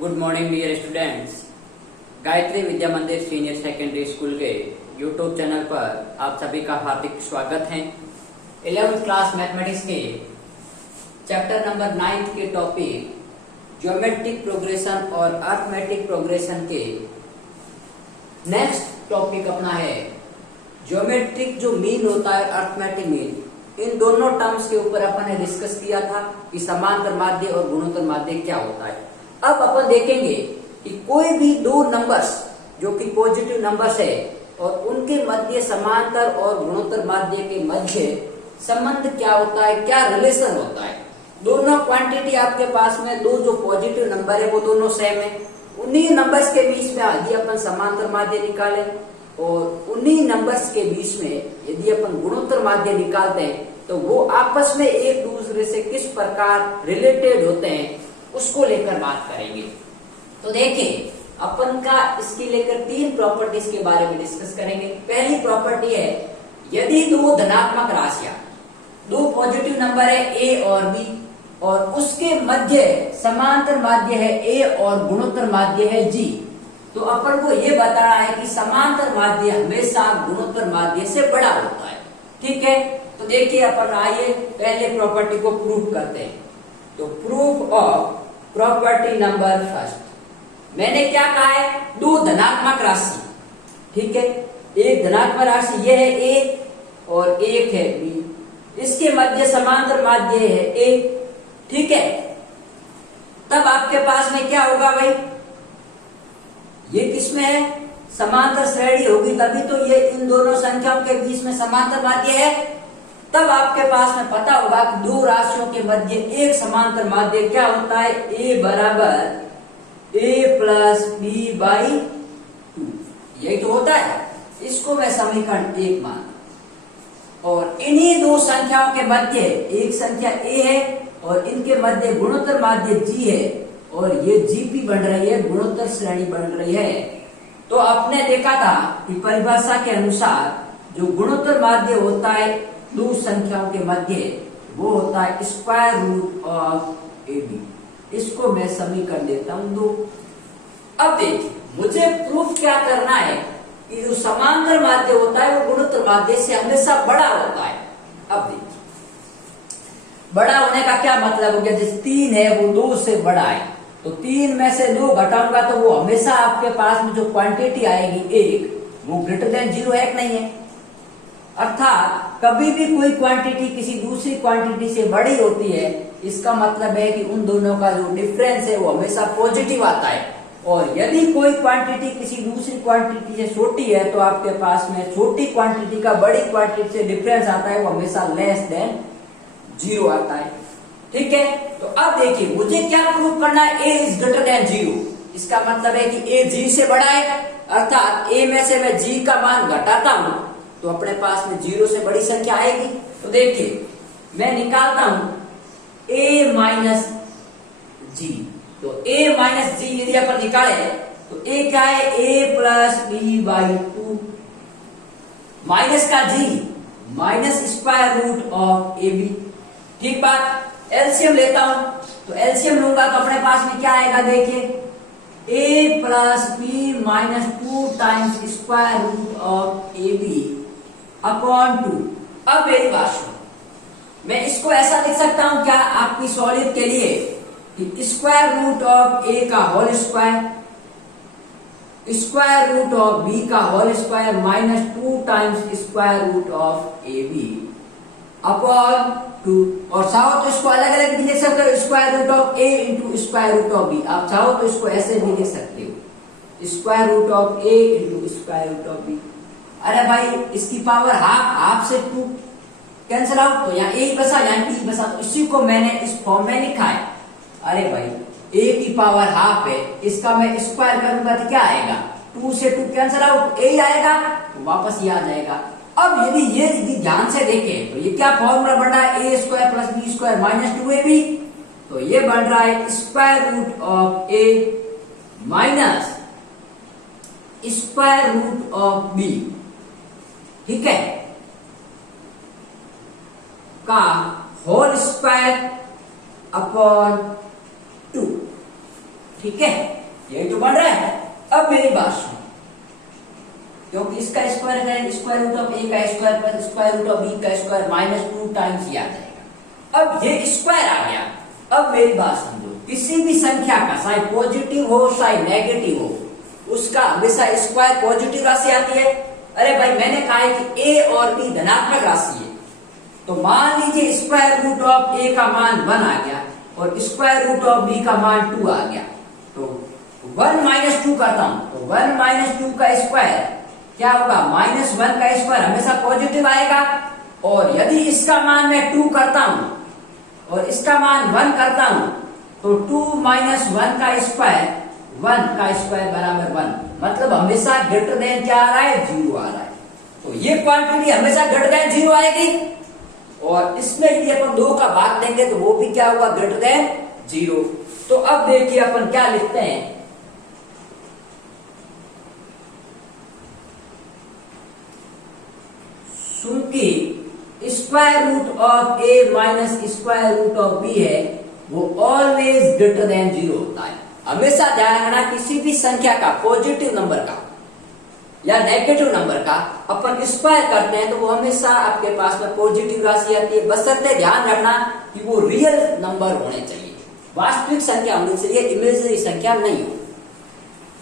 Good morning dear students. Gayatri Vidya Mandir senior secondary school के YouTube channel पर आप सभी का हार्दिक स्वागत है। 11th क्लास मैथमेटिक्स के चैप्टर नंबर 9 के टॉपिक ज्योमेट्रिक प्रोग्रेशन और अरिथमेटिक प्रोग्रेशन के नेक्स्ट टॉपिक अपना है ज्योमेट्रिक जो मीन होता है अरिथमेटिक मीन। इन दोनों टर्म्स के ऊपर अपन ने डिस्कस किया था कि समांतर माध्य और गुणोत्तर माध्य क्या होता है। अब अपन देखेंगे कि कोई भी दो नंबर्स जो कि पॉजिटिव नंबर्स है और उनके मध्य समांतर और गुणोत्तर माध्य के मध्य संबंध क्या होता है, क्या रिलेशन होता है। दोनों क्वांटिटी आपके पास में दो जो पॉजिटिव नंबर है वो दोनों सेम है, उन्हीं नंबर्स के बीच में यदि अपन समांतर माध्य निकालें और उन्हीं नंबर्स के बीच में यदि अपन गुणोत्तर माध्य निकालते हैं तो वो आपस में एक दूसरे से किस प्रकार रिलेटेड होते हैं उसको लेकर बात करेंगे। तो देखिए अपन का इसके लेकर तीन प्रॉपर्टीज के बारे में डिस्कस करेंगे। पहली प्रॉपर्टी है यदि दो धनात्मक राशियां, दो पॉजिटिव नंबर है ए और बी और उसके मध्य समांतर माध्य है ए और गुणोत्तर माध्य है जी, तो अपन को ये बताना है कि समांतर माध्य हमेशा गुणोत्तर माध्य से बड़ा होता है। ठीक है, तो देखिए अपन आइए पहले प्रॉपर्टी को प्रूव करते हैं। तो proof of property number first, मैंने क्या कहा है, दो धनात्मक राशि। ठीक है, एक धनात्मक राशि ये है ए और एक है बी, इसके मध्य समांतर माध्य है ए। ठीक है, तब आपके पास में क्या होगा भाई, ये किसमें है, समांतर श्रेणी होगी तभी तो ये इन दोनों संख्याओं के बीच में समांतर माध्य है। तब आपके पास में पता होगा कि दो राशियों के मध्य एक समांतर माध्य क्या होता है, ए बराबर ए प्लस बी बाई 2, यही तो होता है। इसको मैं समीकरण 1 मान, और इन्हीं दो संख्याओं के मध्य एक संख्या ए है और इनके मध्य गुणोत्तर माध्य जी है और ये जीपी बन रही है, गुणोत्तर श्रेणी बन रही है। तो आपने देखा था कि परिभाषा के अनुसार जो गुणोत्तर माध्य होता है दो संख्याओं के मध्य वो होता है square root of A B. इसको मैं समीकरण देता हूं 2। अब देखिए मुझे प्रूफ क्या करना है कि जो समांतर माध्य होता है वो गुणोत्तर माध्य से हमेशा बड़ा होता है। अब देखिए बड़ा होने का क्या मतलब हो गया, जैसे 3 है वो 2 से बड़ा है तो 3 में से 2 घटाऊंगा तो वो हमेशा आपके पास में जो क्वांटिटी आएगी 1 वो ग्रेटर देन 0 है कि नहीं है। अर्थात कभी भी कोई क्वांटिटी किसी दूसरी क्वांटिटी से बड़ी होती है, इसका मतलब है कि उन दोनों का जो डिफरेंस है वो हमेशा पॉजिटिव आता है। और यदि कोई क्वांटिटी किसी दूसरी क्वांटिटी से छोटी है तो आपके पास में छोटी क्वांटिटी का बड़ी क्वांटिटी से डिफरेंस आता है वो हमेशा लेस देन 0 आता है। ठीक है, तो अब देखिए मुझे क्या प्रूव करना है, ए इज ग्रेटर देन 0। इसका मतलब है कि ए जी से बड़ा है, अर्थात ए में से मैं जी का मान घटाता हूं तो अपने पास में 0 से बड़ी संख्या आएगी। तो देखिए मैं निकालता हूं a माइनस जी, तो a माइनस जी यदि अपन निकाले तो a क्या है, a plus B by 2 minus का G minus square root of A B. ठीक बात, एलसीएम लेता हूं तो एलसीएम लूंगा तो अपने पास में क्या आएगा, देखिए a plus B minus 2 times square root of A B upon 2। अब मेरी बात सुनो, मैं इसको ऐसा लिख सकता हूं क्या आपकी सॉल्यूट के लिए कि स्क्वायर रूट ऑफ ए का whole square, square root of B का whole square minus 2 times square root of A B upon 2। और चाहो तो इसको अलग अलग भी लिख सकते हो, square root of A into square root of B. आप चाहो तो इसको ऐसे भी लिख सकते हो, square root of A into square root of B. अरे भाई इसकी पावर हाफ से 2 कैंसिल आउट, तो यहाँ ए बसा यहाँ बी बसा, तो इसी को मैंने इस फॉर्म में लिखा है। अरे भाई ए की पावर हाफ है, इसका मैं स्क्वायर करूंगा तो क्या आएगा, 2 से 2 कैंसिल आउट, ए आएगा तो वापस ये आ जाएगा। अब यदि ध्यान से देखें तो ये क्या फॉर्मूला बन रहा है, A square plus B square minus 2ab, तो ये बन रहा है square root of A minus square root of B. ठीक है, का होल स्क्वायर अपॉन 2। ठीक है, यही तो बन रहा है। अब मेरी बात सुनो, क्योंकि इसका स्क्वायर करें स्क्वायर रूट ऑफ ए का square plus square root of B का स्क्वायर -2 टाइम्स ये आ जाएगा। अब ये स्क्वायर आ गया। अब मेरी बात समझो, किसी भी संख्या का चाहे पॉजिटिव हो चाहे नेगेटिव हो, उसका हमेशा स्क्वायर पॉजिटिव राशि आती है। अरे भाई मैंने कहा है कि ए और बी धनात्मक राशि है, तो मान लीजिए स्क्वायर रूट ऑफ ए का मान 1 आ गया और स्क्वायर रूट ऑफ बी का मान 2 आ गया, तो 1 - 2 करता हूं, तो 1 - 2 का स्क्वायर क्या होगा, -1 का स्क्वायर हमेशा पॉजिटिव आएगा। और यदि इसका मान मैं 2 करता हूं और इसका मान 1 करता हूं, तो 2 - 1 का स्क्वायर 1 का स्क्वायर बराबर 1, मतलब हमेशा ग्रेटर देन क्या आ रहा है, 0 आ रहा है। तो ये क्वांटिटी हमेशा ग्रेटर देन 0 आएगी। और इसमें यदि अपन 2 का भाग देंगे तो वो भी क्या होगा, ग्रेटर देन 0। तो अब देखिए अपन क्या लिखते हैं, चूंकि square root of A minus square root of B है, वो ऑलवेज ग्रेटर देन 0 होता है। हमेशा ध्यान रखना, किसी भी संख्या का पॉजिटिव नंबर का या नेगेटिव नंबर का अपन स्क्वायर करते हैं तो वो हमेशा आपके पास में पॉजिटिव राशि आती है, बशर्ते ध्यान रखना कि वो रियल नंबर होने चाहिए, वास्तविक संख्या होनी चाहिए, इमेजिनरी संख्या नहीं हो।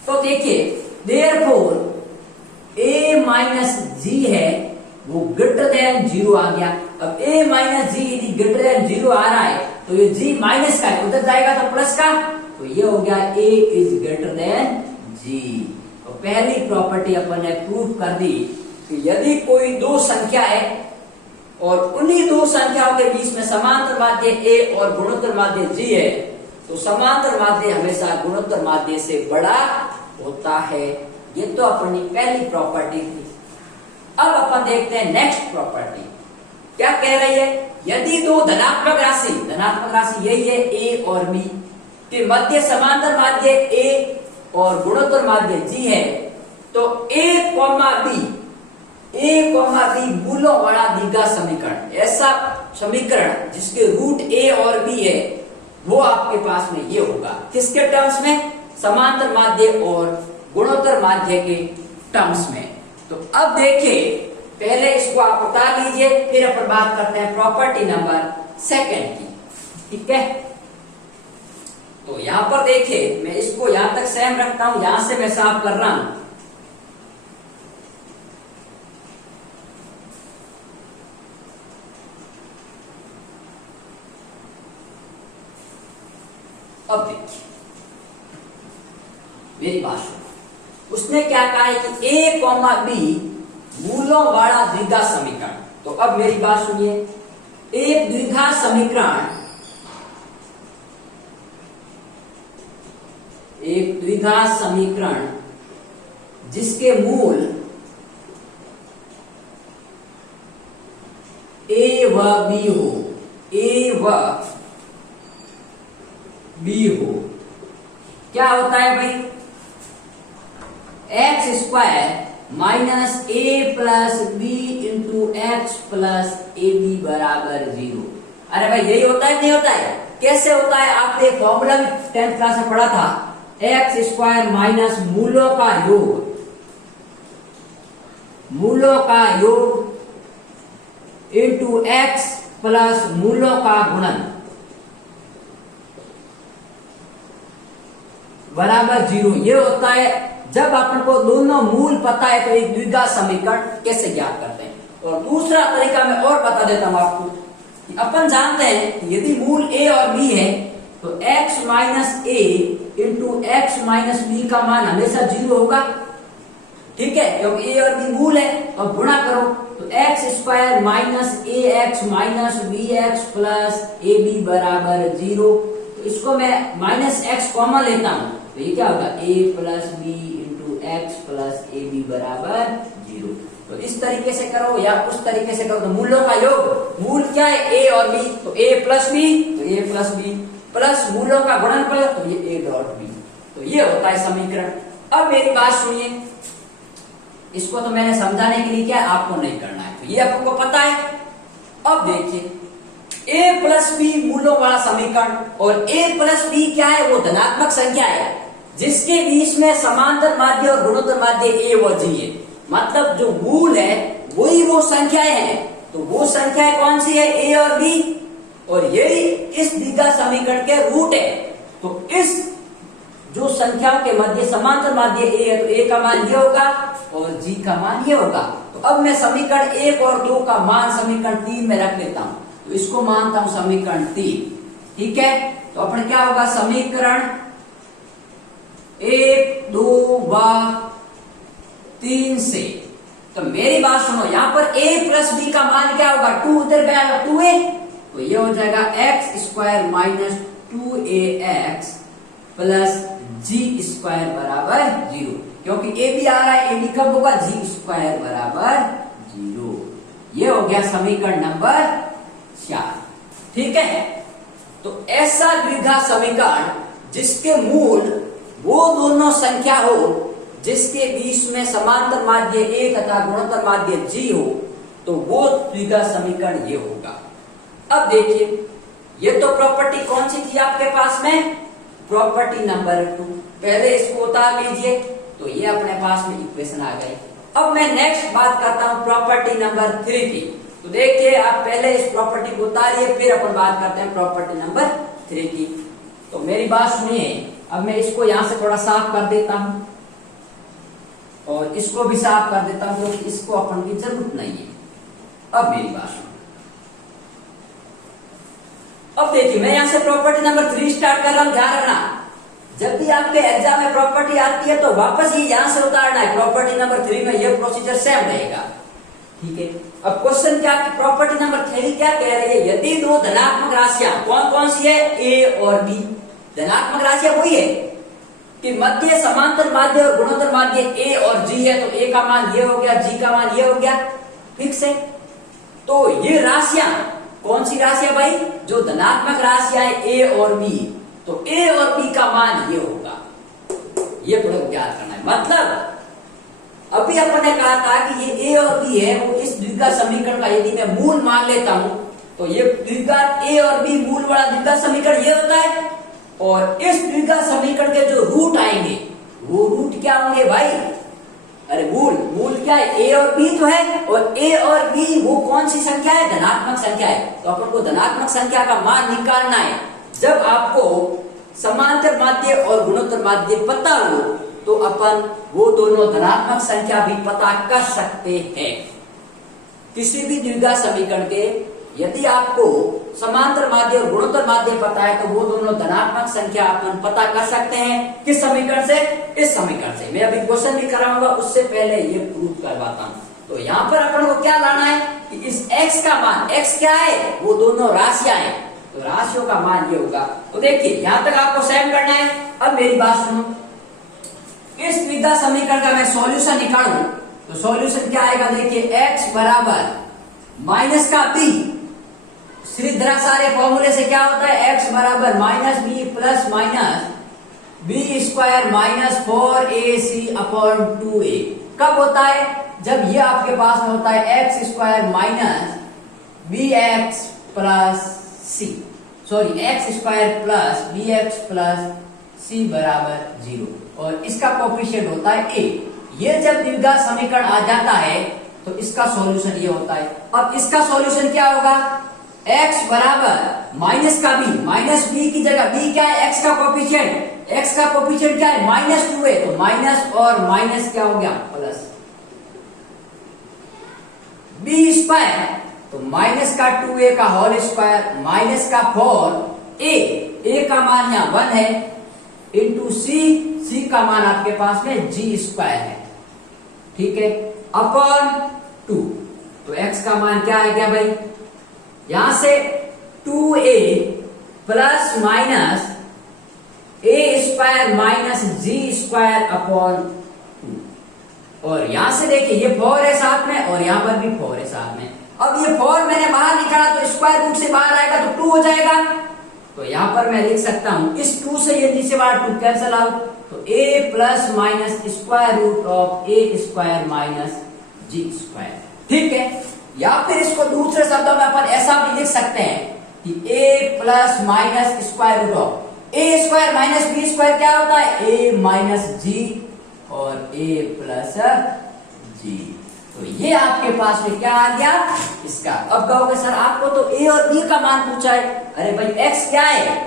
तो देखिए देयरफॉर a माइनस जी है वो ग्रेटर देन 0 आ गया। अब a माइनस जी यदि ग्रेटर देन 0 आ रहा है तो ये g माइनस का है, उधर जाएगा तो प्लस का, तो ये हो गया a is greater than g। तो पहली प्रॉपर्टी अपन ने प्रूव कर दी कि यदि कोई दो संख्या है और उन्हीं दो संख्याओं के बीच में समांतर माध्य a और गुणोत्तर माध्य g है, तो समांतर माध्य हमेशा गुणोत्तर माध्य से बड़ा होता है। ये तो अपनी पहली प्रॉपर्टी थी। अब अपन देखते हैं नेक्स्ट प्रॉपर्टी क्या कह रही है। यदि दो धनात्मक राशि यही है a और b के मध्य समांतर माध्य a और गुणोत्तर माध्य g है, तो a, b मूलों वाला द्विघात समीकरण, ऐसा समीकरण जिसके रूट a और b है, वो आपके पास में ये होगा। किसके टर्म्स में, समांतर माध्य और गुणोत्तर माध्य के टर्म्स में। तो अब देखिए, पहले इसको आप उतार लीजिए, फिर अपन बात करते हैं प्रॉपर्टी नंबर 2 की, ठीक है। तो यहां पर देखिए, मैं इसको यहां तक सेम रखता हूं, यहां से मैं साफ कर रहा हूं। अब देखिए मेरी बात सुनो, उसने क्या कहा है कि a, b मूलों वाला द्विघात समीकरण। तो अब मेरी बात सुनिए, एक द्विघात समीकरण जिसके मूल a व b हो, क्या होता है भाई, X square minus a plus B into X plus A B बराबर 0। अरे भाई यही होता है, नहीं होता है, कैसे होता है, आपने फॉर्मूला भी 10th क्लास में पढ़ा था, एक्स स्क्वायर माइनस मूलों का योग इंटू एक्स प्लस मूलों का गुणन बराबर 0। ये होता है जब अपन को दोनों मूल पता है तो एक द्विघात समीकरण कैसे ज्ञात करते हैं। और दूसरा तरीका मैं और बता देता हूं आपको कि अपन जानते हैं कि यदि मूल a और b है तो x माइनस ए इंटू एक्स माइनस बी का मान हमेशा 0 होगा, ठीक है, क्योंकि a और b मूल है। और गुणा करो तो X square minus A X minus B X plus A B बराबर 0। तो इसको मैं माइनस एक्स कॉमन लेता हूं, तो ये क्या होगा, a plus B into X plus A B बराबर 0। तो इस तरीके से करो या उस तरीके से करो, तो मूलों का योग, मूल क्या है a और b, तो a प्लस b, तो a प्लस b प्लस मूलों का गुणनफल, तो ये a डॉट b। तो ये होता है समीकरण। अब मेरी बात सुनिए, इसको तो मैंने समझाने के लिए क्या आपको नहीं करना है, तो ये आपको पता है। अब देखिए a प्लस बी मूलों वाला समीकरण, और a प्लस बी क्या है, वो धनात्मक संख्या है जिसके बीच में समांतर माध्य और गुणोत्तर माध्य a व g है। मतलब जो मूल है वही वो संख्याएं हैं, तो वो संख्याएं कौन सी है, a और b, और यही इस द्विघात समीकरण के रूट है। तो इस जो संख्याओं के मध्य समांतर माध्य a है, तो a का मान ये होगा और g का मान ये होगा। तो अब मैं समीकरण 1 और 2 का मान समीकरण 3 में रख लेता हूं, तो इसको मानता हूं समीकरण 3, ठीक है। तो अपने क्या होगा, समीकरण 1, 2 व 3 से, तो मेरी बात सुनो, यहां पर a प्लस बी का मान क्या होगा, 2 उधर गया 2a, तो ये हो जाएगा X square minus 2ax plus G square बराबर 0, क्योंकि a भी आ रहा है, a भी कब होगा, जी स्क्वायर बराबर 0। ये हो गया समीकरण नंबर 4, ठीक है। तो ऐसा द्विघात समीकरण जिसके मूल वो दोनों संख्या हो जिसके बीच में समांतर माध्य a तथा गुणोत्तर माध्य g हो, तो वो द्विघात समीकरण ये होगा। अब देखिए, ये तो प्रॉपर्टी कौन सी थी आपके पास में, प्रॉपर्टी नंबर 2, पहले इसको उतार लीजिए, तो ये अपने पास में इक्वेशन आ गई। अब मैं नेक्स्ट बात करता हूं प्रॉपर्टी नंबर 3 की। तो देखिए, आप पहले इस प्रॉपर्टी को उतारिए, फिर अपन बात करते हैं प्रॉपर्टी नंबर 3 की। तो मेरी बात सुनिए, अब मैं इसको यहां से थोड़ा साफ कर देता हूं और इसको भी साफ कर देता हूं, क्योंकि इसको अपन की जरूरत नहीं है। अब मेरी बात सुनो, अब देखिए मैं यहां से प्रॉपर्टी नंबर 3 स्टार्ट कर रहा हूं। ध्यान रखना, जब भी आपके एग्जाम में प्रॉपर्टी आती है तो वापस ही यहां से उतारना है। प्रॉपर्टी नंबर 3 में यह प्रोसीजर सेम रहेगा, ठीक है। अब क्वेश्चन क्या, प्रॉपर्टी नंबर 3 क्या कह रही है, यदि दो धनात्मक राशियां, कौन कौन सी है, a और b, धनात्मक राशियां वही है कि मध्य समांतर माध्य और गुणोत्तर माध्य a और g है, तो a का मान ये हो गया, g का मान ये हो गया, फिक्स है। तो ये राशियां कौन सी राशियां भाई, जो धनात्मक राशियां है a और b, तो a और b का मान ये होगा, ये थोड़ा ज्ञात करना है। मतलब अभी अपन ने कहा था कि ये a और b है, वो इस द्विघात समीकरण का यदि मैं मूल मान लेता हूं, तो ये द्विघात a और b मूल वाला द्विघात समीकरण ये होता है, और इस द्विघात समीकरण के जो रूट आएंगे वो रूट क्या होंगे भाई, अरे मूल क्या है, a और b तो है, और a और b वो कौन सी संख्या है, धनात्मक संख्या है। तो अपन को धनात्मक संख्या का मान निकालना है। जब आपको समांतर माध्य और गुणोत्तर माध्य पता हो, तो अपन वो दोनों धनात्मक संख्या भी पता कर सकते हैं। किसी भी द्विघात समीकरण के यदि आपको समांतर माध्य और गुणोत्तर माध्य पता है, तो वो दोनों धनात्मक संख्या अपन पता कर सकते हैं। किस समीकरण से, इस समीकरण से। मैं अभी क्वेश्चन भी कराऊंगा, उससे पहले ये प्रूव करवाता हूं। तो यहाँ पर अपन को क्या लाना है कि इस x का मान, x क्या है, वो दोनों राशियां हैं, तो राशियों का मान ये होगा। तो देखिए यहां तक आपको सेम करना है। अब मेरी बात सुनो, इस द्विघात समीकरण का मैं सॉल्यूशन निकालूं, तो सॉल्यूशन क्या आएगा, देखिए x बराबर माइनस का b, सीधा सारे फॉर्मूले से क्या होता है, x बराबर minus B plus minus B square minus 4ac upon 2a। कब होता है, जब ये आपके पास में होता है X square minus B X plus C, sorry X square plus B X plus C बराबर 0, और इसका कोफिशिएंट होता है a। ये जब द्विघात समीकरण आ जाता है तो इसका सॉल्यूशन ये होता है। अब इसका सॉल्यूशन क्या होगा, x बराबर माइनस का b, माइनस b की जगह b क्या है, x का कोफिशिएंट, x का कोफिशिएंट क्या है, -2a, तो माइनस और माइनस क्या हो गया, प्लस b स्क्वायर, तो माइनस का 2a का होल स्क्वायर माइनस का 4a का मान यहाँ 1 है, इंटू c का मान आपके पास में g स्क्वायर है, ठीक है, अपॉन 2। तो x का मान क्या है, क्या भाई, यहां से 2a plus minus a square minus g square upon 2, और यहां से देखिए ये 4 है साथ में, और यहां पर भी 4 है साथ में। अब ये 4 मैंने बाहर निकाला तो स्क्वायर रूट से बाहर आएगा तो 2 हो जाएगा, तो यहां पर मैं लिख सकता हूं इस 2 से ये नीचे वाला 2 कैंसिल आउट, तो a plus minus square root of a square minus g square, ठीक है। या फिर इसको दूसरे शब्दों में अपन ऐसा भी लिख सकते हैं कि a plus minus square root of a square minus b square क्या होता है, a माइनस जी और a प्लस जी। तो ये आपके पास में क्या आ गया इसका। अब कहोगे सर आपको तो a और b का मान पूछा है। अरे भाई x क्या है,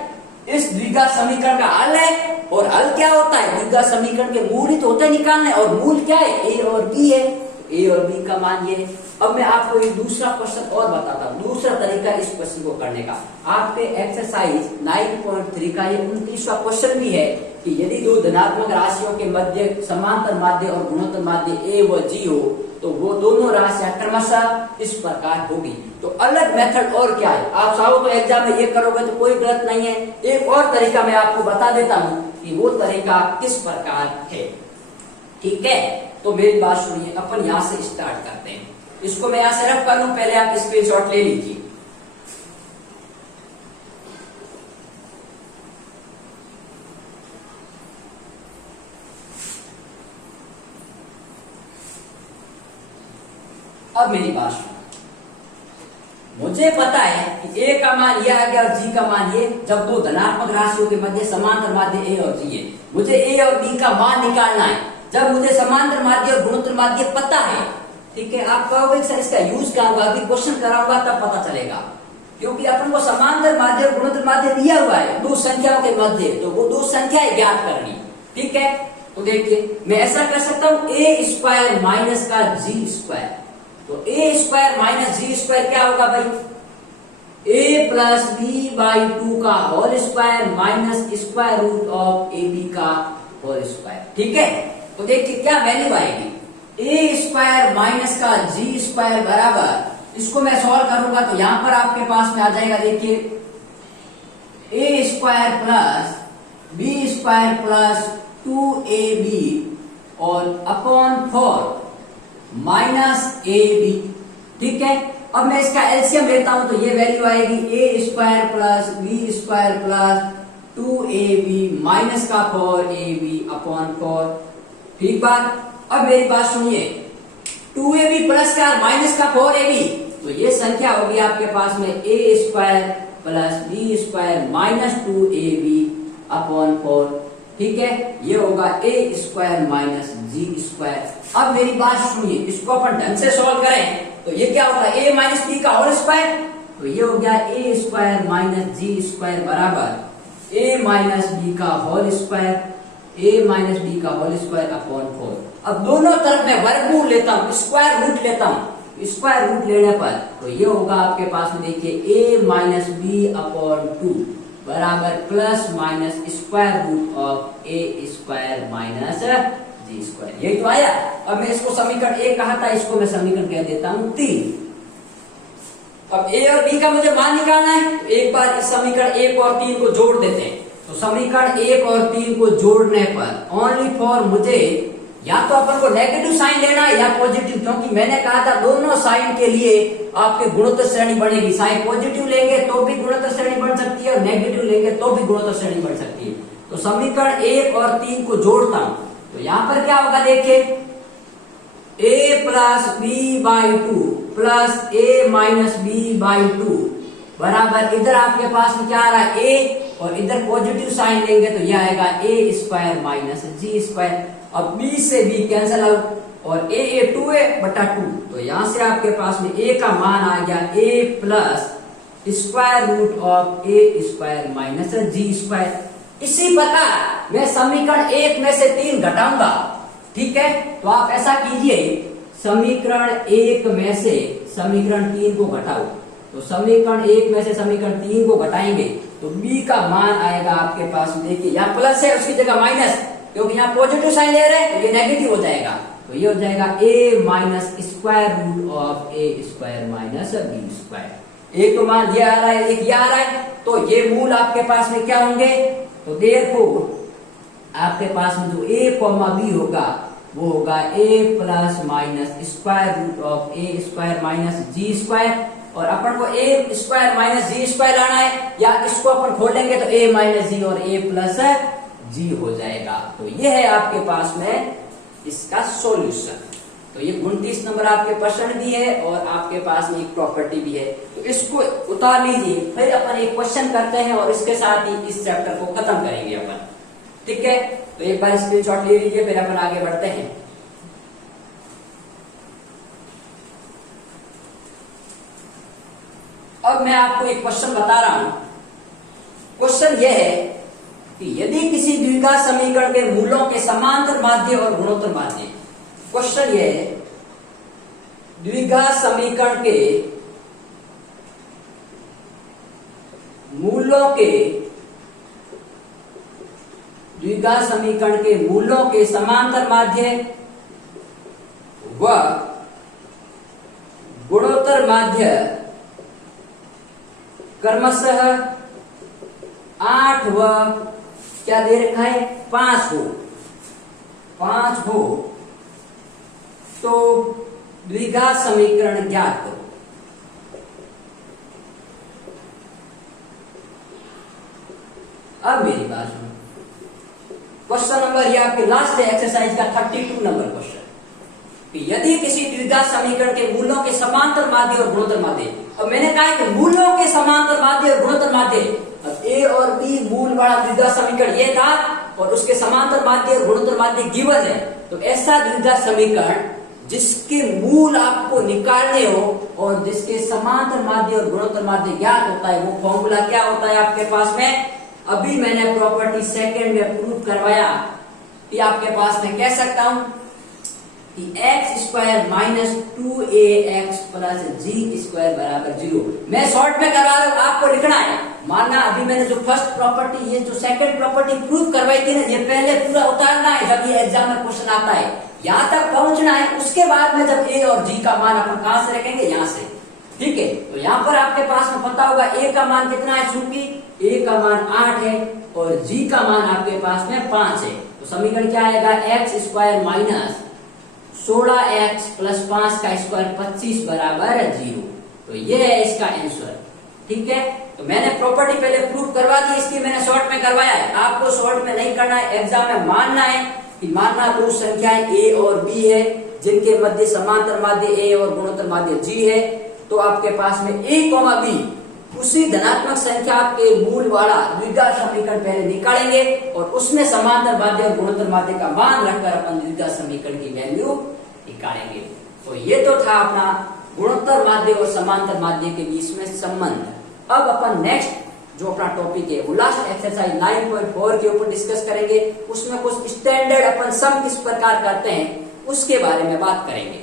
इस द्विघात समीकरण का हल है, और हल क्या होता है, द्विघात समीकरण के मूल ही तो होते निकालने, और मूल क्या है, a और b है। तो a और b का मान ये है। अब मैं आपको एक दूसरा क्वेश्चन और बताता हूँ, दूसरा तरीका इस क्वेश्चन को करने का। आपके एक्सरसाइज 9.3 का ये 29वां क्वेश्चन भी है कि यदि दो धनात्मक राशियों के मध्य समांतर माध्य और गुणोत्तर माध्य a व g हो तो वो दोनों राशियां क्रमशः इस प्रकार होगी। तो अलग मेथड और क्या है, आप चाहो तो एग्जाम में ये करोगे तो कोई गलत नहीं है। एक और तरीका मैं आपको बता देता हूँ कि वो तरीका किस प्रकार है, ठीक है। तो मेरी बात सुनिए, अपन यहाँ से स्टार्ट करते हैं। इसको मैं यहां से रफ कर लूं, पहले आप स्क्रीनशॉट ले लीजिए। अब मेरी बात सुनो, मुझे पता है कि a का मान ये आ गया और g का मान ये। जब दो धनात्मक राशियों के मध्य समांतर माध्य a और g है, मुझे a और b का मान निकालना है। जब मुझे समांतर माध्य और गुणोत्तर माध्य पता है, ठीक है, आप कहोगे सर इसका यूज क्या होगा, अभी क्वेश्चन कराऊंगा तब पता चलेगा, क्योंकि अपन को समांतर माध्य और गुणोत्तर माध्य दिया हुआ है दो संख्याओं के मध्य, तो वो दो संख्याएं ज्ञात करनी, ठीक है। तो देखिए मैं ऐसा कर सकता हूं, a स्क्वायर माइनस का g स्क्वायर। तो a square minus g square क्या होगा भाई, a प्लस बी बाई 2 का whole square minus square root of A B का होल स्क्वायर, ठीक है। तो देखिए क्या वैल्यू आएगी, a स्क्वायर माइनस का g स्क्वायर बराबर, इसको मैं सॉल्व करूंगा तो यहां पर आपके पास में आ जाएगा, देखिए a square plus b square plus 2ab और अपॉन 4 माइनस ab, ठीक है। अब मैं इसका एलसीएम लेता हूं तो ये वैल्यू आएगी a square plus b square plus 2ab minus का 4ab अपॉन 4, ठीक बात। अब मेरी बात सुनिए, 2ab प्लस का माइनस का 4ab, तो ये संख्या होगी आपके पास में a square plus b square minus 2ab upon 4, ठीक है। ये होगा a square minus g square. अब मेरी बात सुनिए, इसको अपन ढंग से सॉल्व करें तो ये क्या होगा, a माइनस b का होल स्क्वायर, तो ये हो गया a square minus g square बराबर a माइनस b का whole square, a minus b का होल स्क्वायर अपॉन 4। अब दोनों तरफ मैं वर्गमूल लेता हूं, स्क्वायर रूट लेता हूं। स्क्वायर रूट लेने पर तो ये होगा आपके पास में, देखिए a माइनस बी अपॉन 2 बराबर plus minus square root of a square minus G square, यही तो आया। अब मैं इसको समीकरण 1 कहा था, इसको मैं समीकरण कह देता हूं 3। अब a और b का मुझे मान निकालना है, तो एक बार इस समीकरण 1 और 3 को जोड़ देते हैं। तो समीकरण 1 और 3 को जोड़ने पर ओनली फॉर मुझे या तो अपन को नेगेटिव साइन लेना है या पॉजिटिव, क्योंकि मैंने कहा था दोनों साइन के लिए आपके गुणोत्तर श्रेणी बनेगी। साइन पॉजिटिव लेंगे तो भी गुणोत्तर श्रेणी बन सकती है और नेगेटिव लेंगे तो भी गुणोत्तर श्रेणी बन सकती है। तो समीकरण 1 और 3 को जोड़ता हूं तो यहां पर क्या होगा, देखिए a plus B by 2 plus a minus B by 2 बराबर, इधर आपके पास में क्या आ रहा है a, और इधर पॉजिटिव साइन लेंगे तो यह आएगा a square minus G square. अब b से b कैंसिल आउट और a 2a बटा 2, तो यहां से आपके पास में a का मान आ गया a plus square root of a square minus G square. इसी प्रकार मैं समीकरण 1 में से 3 घटाऊंगा, ठीक है। तो आप ऐसा कीजिए, समीकरण 1 में से समीकरण 3 को घटाओ, तो समीकरण 1 में से समीकरण 3 को घटाएंगे तो b का मान आएगा आपके पास, देखिए यहाँ प्लस है उसकी जगह माइनस, क्योंकि यहाँ पॉजिटिव साइन ले रहे हैं तो ये नेगेटिव हो जाएगा, तो ये हो जाएगा a minus square root of a square minus b square. एक तो मान ये आ रहा है, एक ये आ रहा है, तो ये मूल आपके पास में क्या होंगे, तो देयरफॉर आपके पास में जो a कॉमा b होगा वो होगा a plus minus square root of a square minus G square, और अपन को a square minus G square लाना है, या इसको अपन खोलेंगे तो a माइनस जी और a प्लस जी हो जाएगा। तो ये है आपके पास में इसका सॉल्यूशन, तो ये 29 नंबर आपके प्रश्न भी है और आपके पास में एक प्रॉपर्टी भी है, तो इसको उतार लीजिए। फिर अपन एक क्वेश्चन करते हैं और इसके साथ ही इस चैप्टर को खत्म करेंगे अपन, ठीक है। तो एक बार स्क्रीनशॉट ले लीजिए, फिर अपन आगे बढ़ते हैं। अब मैं आपको एक क्वेश्चन बता रहा हूं। क्वेश्चन यह है कि यदि किसी द्विघात समीकरण के मूलों के समांतर माध्य और गुणोत्तर माध्य, क्वेश्चन यह है द्विघात समीकरण के मूलों के द्विघात समीकरण के मूलों के समांतर माध्य व गुणोत्तर माध्य क्रमशः 8 व क्या दे रखा है 5 हो तो द्विघात समीकरण ज्ञात करो। अब मेरी बात सुनो, क्वेश्चन नंबर ये आपके लास्ट एक्सरसाइज का 32 नंबर क्वेश्चन, यदि किसी द्विघात समीकरण के मूलों के समांतर माध्य और गुणोत्तर माध्य, अब मैंने कहा कि मूलों के समांतर माध्य और गुणोत्तर माध्य, अब ए और बी मूल वाला द्विघात समीकरण ये था और उसके समांतर माध्य और गुणोत्तर माध्य गिवन है, तो ऐसा द्विघात समीकरण जिसके मूल आपको निकालने हो और जिसके समांतर माध्य और गुणोत्तर माध्य ज्ञात होता है, वो फॉर्मूला क्या होता है आपके पास में। अभी मैंने प्रॉपर्टी सेकंड में प्रूव करवाया कि आपके पास में कह सकता हूं कि x² minus 2ax plus g² बराबर 0। मैं शॉर्ट में करवा रहा हूं, आपको लिखना है। मानना अभी मैंने जो फर्स्ट प्रॉपर्टी, ये जो सेकंड प्रॉपर्टी प्रूव करवाई थी ना, ये पहले पूरा उतारना है जब ये एग्जाम में क्वेश्चन आता है, यहां तक पहुंचना है। उसके बाद में जब a और g का मान अपन कहां से रखेंगे, यहां से, ठीक है। तो यहां पर आपके पास में पता होगा a का मान कितना है, चूंकि a का मान 8 है और g का मान आपके पास में 5 है, तो समीकरण क्या आएगा, x² माइनस 16x प्लस 5 का स्क्वायर 25 बराबर 0। तो ये है इसका आंसर, ठीक है। तो मैंने प्रॉपर्टी पहले प्रूव करवा दी, इसलिए मैंने शॉर्ट में करवाया है। आपको शॉर्ट में नहीं करना है, एग्जाम में मानना है कि मानना दो संख्याएं a और b है जिनके मध्य समांतर माध्य a और गुणोत्तर माध्य g है, तो आपके पास में a, b उसी धनात्मक संख्या के मूल वाला द्विघात समीकरण पहले निकालेंगे और उसमें समांतर माध्य और गुणोत्तर माध्य का मान रखकर अपन द्विघात समीकरण की वैल्यू निकालेंगे। तो ये तो था अपना गुणोत्तर माध्य और समांतर माध्य के बीच में संबंध। अब अपन नेक्स्ट जो अपना टॉपिक है वो लास्ट एक्सरसाइज 9.4 के ऊपर डिस्कस करेंगे। उसमें कुछ स्टैंडर्ड अपन सम किस प्रकार करते हैं उसके बारे में बात करेंगे।